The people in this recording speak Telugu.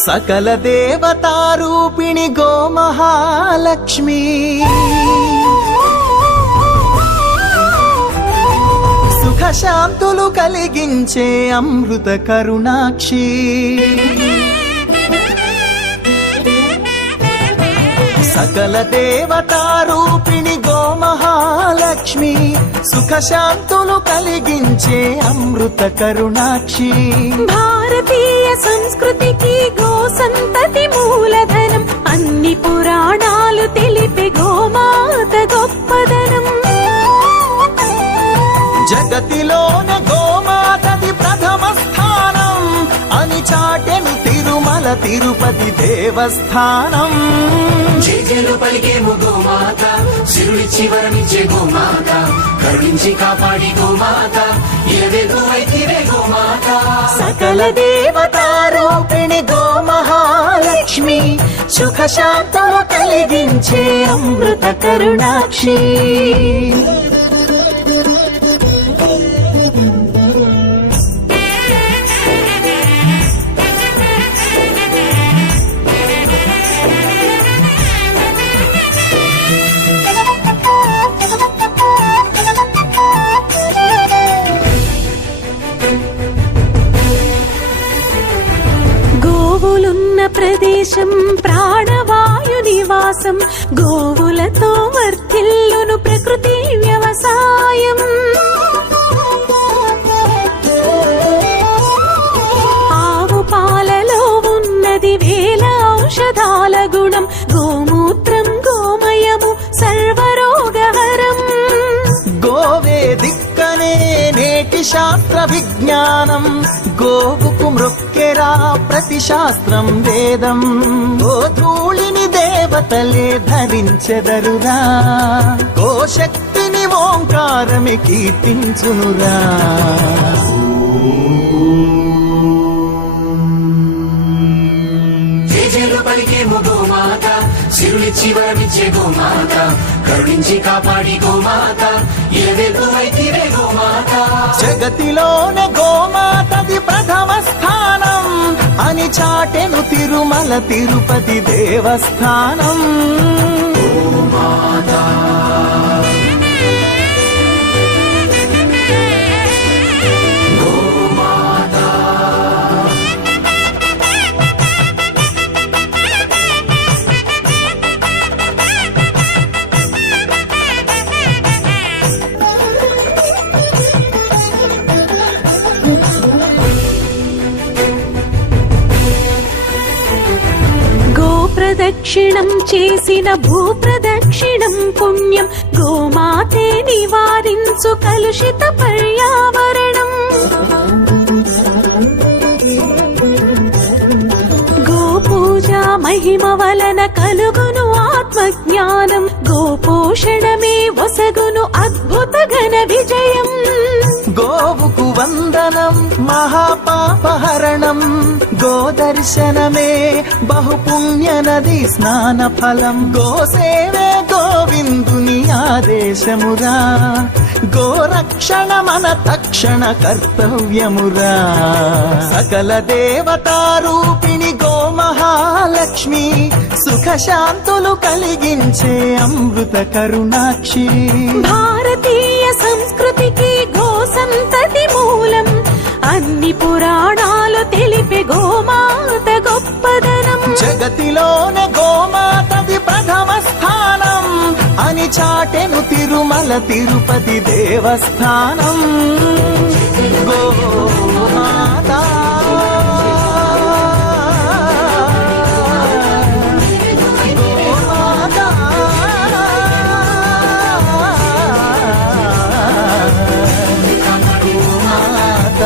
సకల దేవతారూపిణి గోమహాలక్ష్మి సుఖశాంతులు కలిగించే అమృత కరుణాక్షి సకల దేవతారూపిణి గోమహాలక్ష్మి సుఖశాంతులు కలిగించే అమృత కరుణాక్షి భారతీయ సంస్కృతికి గో సంతతి మూలధనం అన్ని పురాణాలు తెలిపే గోమాత గొప్పదనం జగతిలోన గోమాతది ప్రథమ స్థానం అని చాటెను తిరుమల తిరుపతి దేవస్థానం జేజేలు పలికేము గోమాత సిరులిచ్చి వరమిచ్చే గోమాత కరుణించి కాపాడి గోమాత ఇలవేగు వైతివే గోమాత సకల దేవతారూపిణి గోమహాలక్ష్మి సుఖశాంతులు కలిగించే అమృత కరుణాక్షి గోవులున్న ప్రదేశం ప్రాణవాయు నివాసం గోవులతో వర్ధిల్లును ప్రకృతి వ్యవసాయం ఆవు పాలలో ఉన్నది వేల ఔషధాల గుణం గోమూత్రం గోమయము సర్వరోగహరం గోవే దిక్కనే నేటి శాస్త్ర విజ్ఞానం గోవుకు మృక్కెరా ప్రతి శాస్త్రం వేదం గోధూళిని దేవతలే ధరించెదరురా గోశక్తిని ఓంకారమి కీర్తించునురా జేజేలు పలికేము గోమాత సిరులిచ్చి వరమిచ్చే గోమాత కరుణించి కాపాడి గోమాత ఇలవేగు వైతివే గోమాత జగతిలోనే గోమాతది ప్రథమ స్థానం అని చాటెను తిరుమల తిరుపతి దేవస్థానం గోమాత ప్రదక్షిణం చేసిన భూప్రదక్షిణం పుణ్యం గోమాతే నివారించు కలుషిత పర్యావరణం గోపూజ మహిమ వలన కలుగును ఆత్మజ్ఞానం గోపోషణమే వసగును అద్భుత ఘన విజయం గోవుకు వందనం మహాపాపహరణం గోదర్శనమే బహుపుణ్య నది స్నాన ఫలం గోసేవే గోవిందుని ఆదేశమురా గోరక్షణ మన తక్షణ కర్తవ్యమురా సకల దేవతారూపిణి గోమహాలక్ష్మి సుఖశాంతులు కలిగించే అమృత కరుణాక్షి భారతీయ సంస్కృతికి గో సంతతి మూలం అన్ని పురాణాలు తెలిపే గోమాత గొప్పదనం జగతిలోనే గోమాతది ప్రథమ స్థానం అని చాటెను తిరుమల తిరుపతి దేవస్థానం గోమాత గోమాత